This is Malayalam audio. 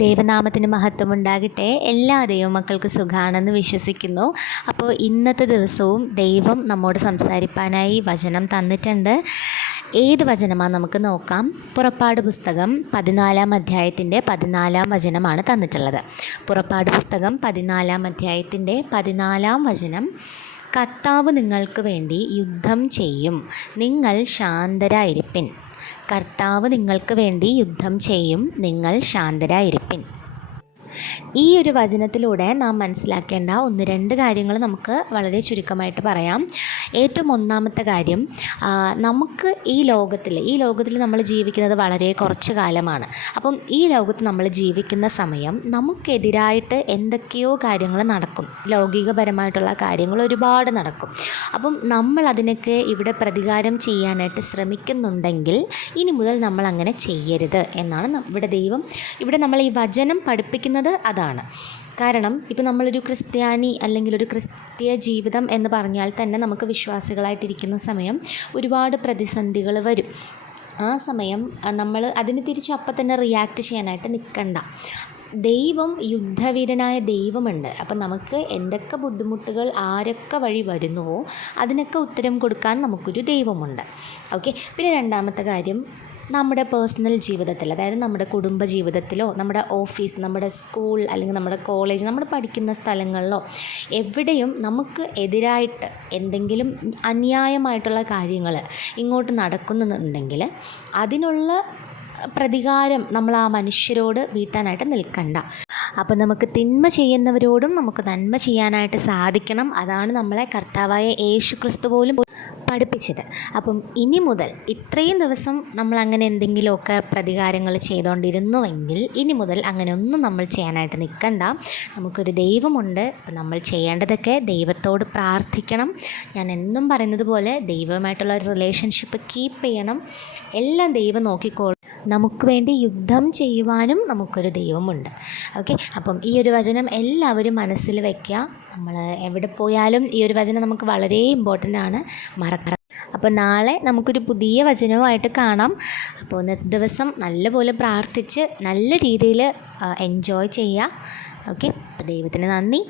ദൈവനാമത്തിന് മഹത്വമുണ്ടാകട്ടെ. എല്ലാ ദൈവമക്കൾക്ക് സുഖാണെന്ന് വിശ്വസിക്കുന്നു. അപ്പോൾ ഇന്നത്തെ ദിവസവും ദൈവം നമ്മോട് സംസാരിപ്പാനായി വചനം തന്നിട്ടുണ്ട്. ഏത് വചനമാണ് നമുക്ക് നോക്കാം. പുറപ്പാട് പുസ്തകം 14-ാം അധ്യായത്തിൻ്റെ 14-ാം വചനമാണ് തന്നിട്ടുള്ളത്. പുറപ്പാട് പുസ്തകം 14-ാം അധ്യായത്തിൻ്റെ 14-ാം വചനം: കർത്താവ് നിങ്ങൾക്ക് വേണ്ടി യുദ്ധം ചെയ്യും, നിങ്ങൾ ശാന്തരായിരിപ്പിൻ. കർത്താവ് നിങ്ങൾക്ക് വേണ്ടി യുദ്ധം ചെയ്യും, നിങ്ങൾ ശാന്തരായിരിപ്പിൻ. ഈ ഒരു വചനത്തിലൂടെ നാം മനസ്സിലാക്കേണ്ട ഒന്ന് രണ്ട് കാര്യങ്ങൾ നമുക്ക് വളരെ ചുരുക്കമായിട്ട് പറയാം. ഏറ്റവും ഒന്നാമത്തെ കാര്യം, നമുക്ക് ഈ ലോകത്തിൽ നമ്മൾ ജീവിക്കുന്നത് വളരെ കുറച്ച് കാലമാണ്. അപ്പം ഈ ലോകത്ത് നമ്മൾ ജീവിക്കുന്ന സമയം നമുക്കെതിരായിട്ട് എന്തൊക്കെയോ കാര്യങ്ങൾ നടക്കും. ലൗകികപരമായിട്ടുള്ള കാര്യങ്ങൾ ഒരുപാട് നടക്കും. അപ്പം നമ്മൾ അതിനൊക്കെ ഇവിടെ പ്രതികാരം ചെയ്യാനായിട്ട് ശ്രമിക്കുന്നുണ്ടെങ്കിൽ ഇനി മുതൽ നമ്മൾ അങ്ങനെ ചെയ്യരുത് എന്നാണ് ഇവിടെ നമ്മൾ ഈ വചനം പഠിപ്പിക്കുന്നത്. അതാണ് കാരണം. ഇപ്പം നമ്മളൊരു ക്രിസ്ത്യാനി അല്ലെങ്കിൽ ഒരു ക്രിസ്തീയ ജീവിതം എന്ന് പറഞ്ഞാൽ തന്നെ നമുക്ക് വിശ്വാസികളായിട്ടിരിക്കുന്ന സമയം ഒരുപാട് പ്രതിസന്ധികൾ വരും. ആ സമയം നമ്മൾ അതിന് തിരിച്ചപ്പം തന്നെ റിയാക്ട് ചെയ്യാനായിട്ട് നിൽക്കണ്ട. യുദ്ധവീരനായ ദൈവമുണ്ട്. അപ്പം നമുക്ക് എന്തൊക്കെ ബുദ്ധിമുട്ടുകൾ ആരൊക്കെ വഴി വരുന്നുവോ അതിനൊക്കെ ഉത്തരം കൊടുക്കാൻ നമുക്കൊരു ദൈവമുണ്ട്. ഓക്കെ. പിന്നെ രണ്ടാമത്തെ കാര്യം, നമ്മുടെ പേഴ്സണൽ ജീവിതത്തിൽ, അതായത് നമ്മുടെ കുടുംബ ജീവിതത്തിലോ നമ്മുടെ ഓഫീസ്, നമ്മുടെ സ്കൂൾ അല്ലെങ്കിൽ നമ്മുടെ കോളേജ്, നമ്മൾ പഠിക്കുന്ന സ്ഥലങ്ങളിലോ എവിടെയും നമുക്ക് എതിരായിട്ട് എന്തെങ്കിലും അന്യായമായിട്ടുള്ള കാര്യങ്ങൾ ഇങ്ങോട്ട് നടക്കുന്നുണ്ടെങ്കിൽ അതിനുള്ള പ്രതികാരം നമ്മൾ ആ മനുഷ്യരോട് വീട്ടാനായിട്ട് നിൽക്കണ്ട. അപ്പോൾ നമുക്ക് തിന്മ ചെയ്യുന്നവരോടും നമുക്ക് നന്മ ചെയ്യാനായിട്ട് സാധിക്കണം. അതാണ് നമ്മളെ കർത്താവായ യേശു ക്രിസ്തു പോലും പഠിപ്പിച്ചത്. അപ്പം ഇനി മുതൽ ഇത്രയും ദിവസം നമ്മൾ അങ്ങനെ എന്തെങ്കിലുമൊക്കെ പ്രതികാരങ്ങൾ ചെയ്തുകൊണ്ടിരുന്നുവെങ്കിൽ ഇനി മുതൽ അങ്ങനെ ഒന്നും നമ്മൾ ചെയ്യാനായിട്ട് നിൽക്കണ്ട. നമുക്കൊരു ദൈവമുണ്ട്. അപ്പം നമ്മൾ ചെയ്യേണ്ടതൊക്കെ ദൈവത്തോട് പ്രാർത്ഥിക്കണം. ഞാൻ എന്നും പറയുന്നത് പോലെ ദൈവവുമായിട്ടുള്ള ഒരു റിലേഷൻഷിപ്പ് കീപ്പ് ചെയ്യണം. എല്ലാം ദൈവം നോക്കിക്കോളും. നമുക്ക് വേണ്ടി യുദ്ധം ചെയ്യുവാനും നമുക്കൊരു ദൈവമുണ്ട്. ഓക്കെ. അപ്പം ഈ ഒരു വചനം എല്ലാവരും മനസ്സിൽ വയ്ക്കുക. നമ്മൾ എവിടെ പോയാലും ഈ ഒരു വചനം നമുക്ക് വളരെ ഇമ്പോർട്ടൻ്റ് ആണ്, മറക്കണം. അപ്പോൾ നാളെ നമുക്കൊരു പുതിയ വചനവുമായിട്ട് കാണാം. അപ്പോൾ ഇന്നത്തെ ദിവസം നല്ലപോലെ പ്രാർത്ഥിച്ച് നല്ല രീതിയിൽ എൻജോയ് ചെയ്യുക. ഓക്കെ. അപ്പോൾ ദൈവത്തിന് നന്ദി.